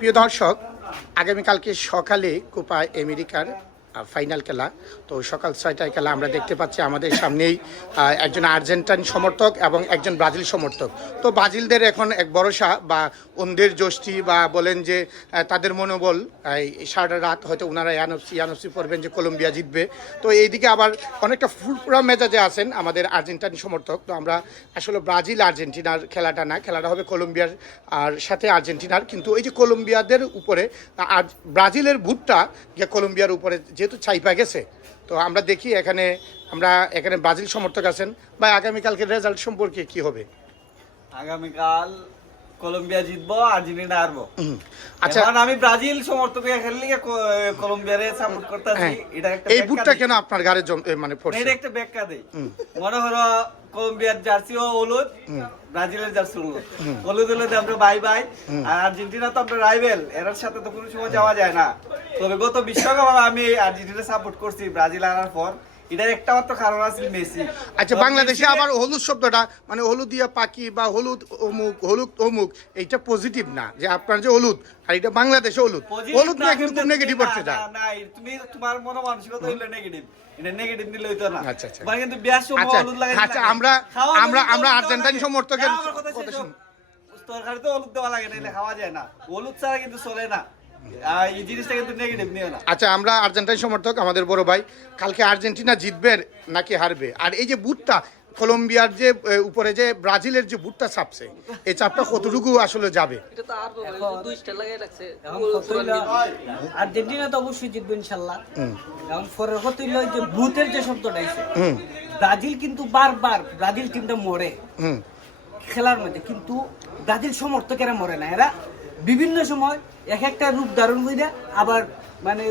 প্রিয় দর্শক, আগামীকালকে সকালে কোপা আমেরিকার ফাইনাল খেলা। তো সকাল 6টায় খেলা আমরা দেখতে পাচ্ছি আমাদের সামনেই একজন আর্জেন্টাইন সমর্থক এবং একজন ব্রাজিল সমর্থক। তো ব্রাজিলদের এখন এক ভরসা বা অন্যের জোষ্ঠী বা বলেন যে তাদের মনোবল সারা রাত হয়তো ওনারা ইয়ানফসি পড়বেন যে কলম্বিয়া জিতবে। তো এইদিকে আবার অনেকটা ফুরফুরা মেজাজে আছেন আমাদের আর্জেন্টাইন সমর্থক। তো আমরা আসলে ব্রাজিল আর্জেন্টিনার খেলাটা না, খেলাটা হবে কলম্বিয়ার আর সাথে আর্জেন্টিনার। কিন্তু এই যে কলম্বিয়াদের উপরে আর ব্রাজিলের ভুটটা গিয়ে কলম্বিয়ার উপরে যেহেতু ছাইপা গেছে, তো আমরা দেখি এখানে ব্রাজিল সমর্থক আছেন বা আগামীকালকে রেজাল্ট সম্পর্কে কি হবে? আগামীকাল কলম্বিয়া জিতবো, আর্জেন্টিনা হারবো। আচ্ছা, এখন আমি ব্রাজিল সমর্থক খেললে কলম্বিয়ারে সাপোর্ট করতেছি। এটা একটা এই বুটটা কেন আপনার গাড়ি মানে পড়ছে? এটা একটা ব্যাখ্যা দেই। মনে হলো কলম্বিয়ার জার্সিও হলুদ, ব্রাজিলের জার্সি হলুদ, হলুদ হলুদ আমরা বাই বাই। আর আর্জেন্টিনা তো আমরা রাইভেল, এর সাথে তো কোনো সময় যাওয়া যায় না। তবে গত বিশ্বকাপে আমি আর্জেন্টিনা সাপোর্ট করছি ব্রাজিল আনার পর। এটার একটা মাত্র কারণ আছে মেসি। আচ্ছা, বাংলাদেশে আবার হলুদ শব্দটা মানে হলুদিয়া পাখি বা হলুদ অমুক এইটা পজিটিভ না, যে আপনার যে হলুদ আর এটা বাংলাদেশে হলুদ নিয়ে কিন্তু নেগেটিভ হচ্ছে। না তুমি তোমার মনে মানসিকতা হইলো নেগেটিভ, এটা নেগেটিভ নিলে হইতো না। আচ্ছা আচ্ছা, মানে কিন্তু বিয়ার সময় হলুদ লাগাই। আচ্ছা, আমরা আর্জেন্টাইন সমর্থকের কথা শুনি। তরকারি তো হলুদ দেওয়া লাগে না, খাওয়া যায় না। হলুদ ছাড়া কিন্তু চলে না। এই জিনিসটা কিন্তু নেগেটিভ নিও না। আচ্ছা, আমরা আর্জেন্টাইন সমর্থক, আমাদের বড় ভাই, কালকে আর্জেন্টিনা জিতবে নাকি হারবে? আর এই যে বুটটা কলম্বিয়ার যে উপরে যে ব্রাজিলের যে বুটটা চাপছে, এই চাপটা কতটুকু আসলে যাবে? আর্জেন্টিনা তো অবশ্যই জিতবে ইনশাল্লাহ। কারণ পরের কথা হইলো যে বুথের যে শব্দটা আছে, ব্রাজিল কিন্তু বারবার ব্রাজিল টিমটা মরে খেলার মধ্যে, কিন্তু ব্রাজিল সমর্থকেরা মরে না। এরা বিভিন্ন সময় এক একটা রূপ ধারণ করে আবার মানে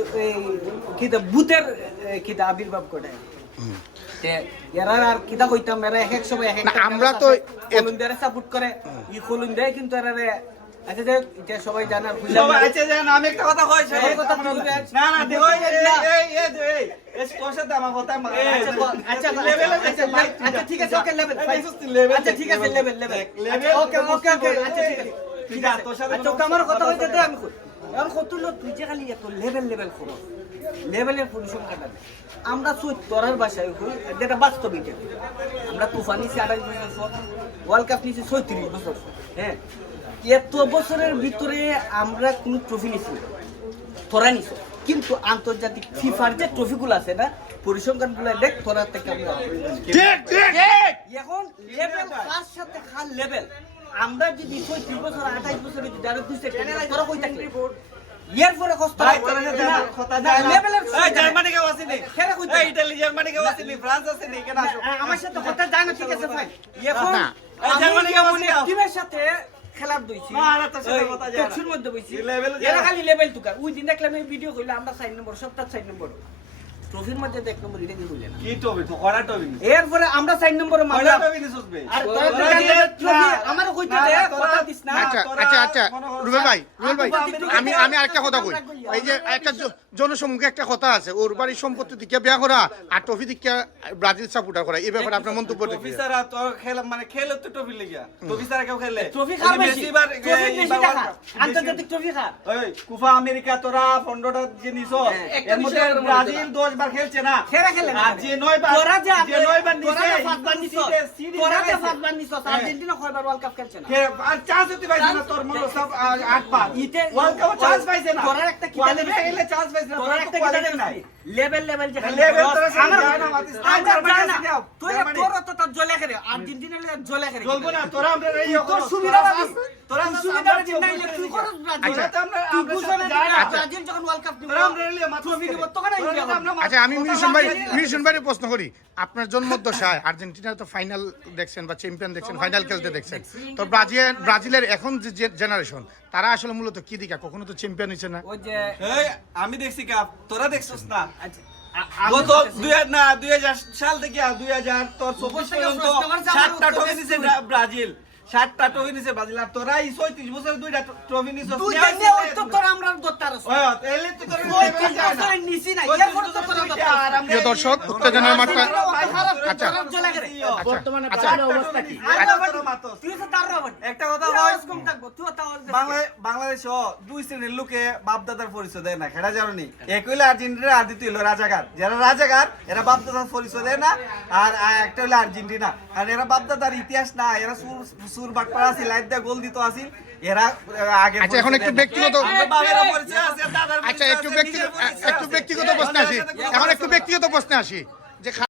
বুথের আবির্ভাব করে। এরা আর কিতা কইতাম, এরা এক এক সময় আমরা তো কলম্বিয়ারে সাপোর্ট করে। এই কলম্বিয়ায় কিন্তু এরা আচ্ছা যে এটা সবাই জানে। আচ্ছা জান, আমি একটা কথা কই, সেই কথা না না দেখো এই তোর সাথে আমার কথা। আচ্ছা লেভেল, আচ্ছা ঠিক আছে, ওকে লেভেল, আচ্ছা ঠিক আছে লেভেল ওকে ওকে ওকে, আচ্ছা ঠিক আছে ঠিক আছে তোর সাথে। আচ্ছা আমার কথা হইতে দে, আমি কই এখন কত লোক তুই যে খালি এত লেভেল করো, লেভেলের পরিসংখ্যাটা আমরা তোরার বাসায় হই, যেটা বাস্তবিক। আমরা তুফান নিছি 28 বছর, ওয়ার্ল্ড কাপ নিছি 36 বছর। হ্যাঁ, এত বছরের ভিতরে আমরা কোন ট্রফি নিছি, তোরা নিছ। কিন্তু আন্তর্জাতিক ফিফার যে ট্রফিগুলো আছে না, পরিসংখ্যানগুলো দেখ, তোরা থেকে আমরা এখন লেভেল কার সাথে খাল লেভেল। আমরা যদি 36 বছর 28 বছরে যদি আরো 2 সেকেন্ড তোরা কই থাকলে ইয়ার পরে কষ্ট ভাই তোরা যে কথা যায় লেভেলের। এই জার্মানি কে ওয়াসিনি, এই ইতালি জার্মানি কে ওয়াসিনি, ফ্রান্স আছে নি কেন আসো আমার সাথে কথা যায় না, ঠিক আছে ভাই। এখন জার্মানি কে ওয়াসিনি টিমের সাথে খেলার দইছি না, আর তো সাথে কথা যায় না, টক্সির মধ্যে বইছি লেভেল এরা খালি লেভেল তুকা। ওই দিন দেখলাম এই ভিডিও কইলা আমরা 4 নম্বর, সপ্তাহ 4 নম্বর ট্রফির মধ্যে 1 নম্বর, এটা কি কইলে না কি টবি তো কড়া টবি এরপরে আমরা 4 নম্বরে কড়া মারলাম। টবি নিছস বে আর তোরা ট্রফি আমারও কইতে দে, কথা দিস না। আচ্ছা রুবেল ভাই, আমি আরেকটা কথা কই। এই যে একটা জনসম্মুখে একটা কথা আছে, ওর বাড়ির সম্পত্তি দিকে বিয়া করা আর ট্রফি দিকে ব্রাজিল সাপোর্টার করা, এই ব্যাপারে আপনার মন্তব্য কি? টবি সারা তো খেলা মানে খেলে তো টবি লাগিয়া, টবি সারা কেউ খেলে ট্রফি খাবে বেশি, ট্রফি বেশি টাকা আন্তর্জাতিক ট্রফি খা। ওই কুফা আমেরিকা তোরা 15টা যে নিছো, এর মধ্যে ব্রাজিল 10 বার খেলছে না, খেলে না। আর যে 9 বার তোরা যে 9 বার নিছে, তোরা যে 5 বার নিছো, আর্জেন্টিনা কয়বার ওয়ার্ল্ড কাপ খেলছে না? আর চান্স হতে পাইছে না, তোর মনে সব 8 বার ওয়ার্ল্ড কাপ চান্স পাইছে না। তোরা একটা কিতা দেবে, খেলে চান্স পাইছে না, তোরা একটা কিতা দেবে নাই লেভেল যে লেভেল তোরা আমার জানা মাতিস না। তোরা তো তার জ্বলে করে, আর্জেন্টিনার জ্বলে করে জ্বলবো না। তোরা আমরা এই তোর সুবিধা পাবি, তোরা সুবিধা নাই তুই করস ব্রাজিল। তুই বুঝছ না ব্রাজিল যখন ওয়ার্ল্ড কাপ নিবে, আমরা রেলে ট্রফি নিব তখন ইন্ডিয়া হবে। আচ্ছা, আমি মিশন ভাই প্রশ্ন করি, আপনার জন্মদশায় আর্জেন্টিনার তো ফাইনাল দেখছেন বা চ্যাম্পিয়ন দেখছেন, ফাইনাল খেলতে দেখছেন, তো ব্রাজিলের এখন যে জেনারেশন তারা আসলে মূলত কি দিকা, কখনো তো চ্যাম্পিয়ন হইছে না। ওই যে এই আমি দেখছি কাপ, তোরা দেখছস না। আচ্ছা গত 2000 সাল থেকে 2024 পর্যন্ত 7টা ট্রফি নিছে ব্রাজিল, 7টা ট্রফি নিছে ব্রাজিল। আর তোরা এই 36 বছরে 2টা ট্রফি নিছস। তুই জানি ওই তো তোর আমরা দত্তার আছে ওই এলে তো তোর ওই 3 বছর নিছি না, এর পর তো তোর দত্তার। প্রিয় দর্শক, উত্তেজনার মাত্রা আচ্ছা জ্বলে গেলে বর্তমানে আচ্ছা। বাংলার অবস্থা কি? তুই তো তার রবট একটা কথা হয় কম থাকবো তুই তাও বাংলাদেশ দুই শ্রেণীর লোকে বাপদাদার পরিচয় দেয় না খেলা জানি এক হইলে আর্জেন্টিনা আর দ্বিতীয় হইলো রাজাকার যারা রাজাকার এরা বাপদাদার পরিচয় দেয় না আর একটা হইলো আর্জেন্টিনা আর এরা বাপদাদার ইতিহাস না এরা সুর বাটপাড়া আছে লাইফ দিয়ে গোল দিত আসিল এরা আগে আচ্ছা এখন একটু ব্যক্তিগত আমরা বাবেরও পরিচয় আছে দাদার আচ্ছা পরিচয় একটু আছে, ব্যক্তিগত নিজের পরিচয় আছে। প্রশ্নে আসি এখন একটু ব্যক্তিগত প্রশ্নে আসি যে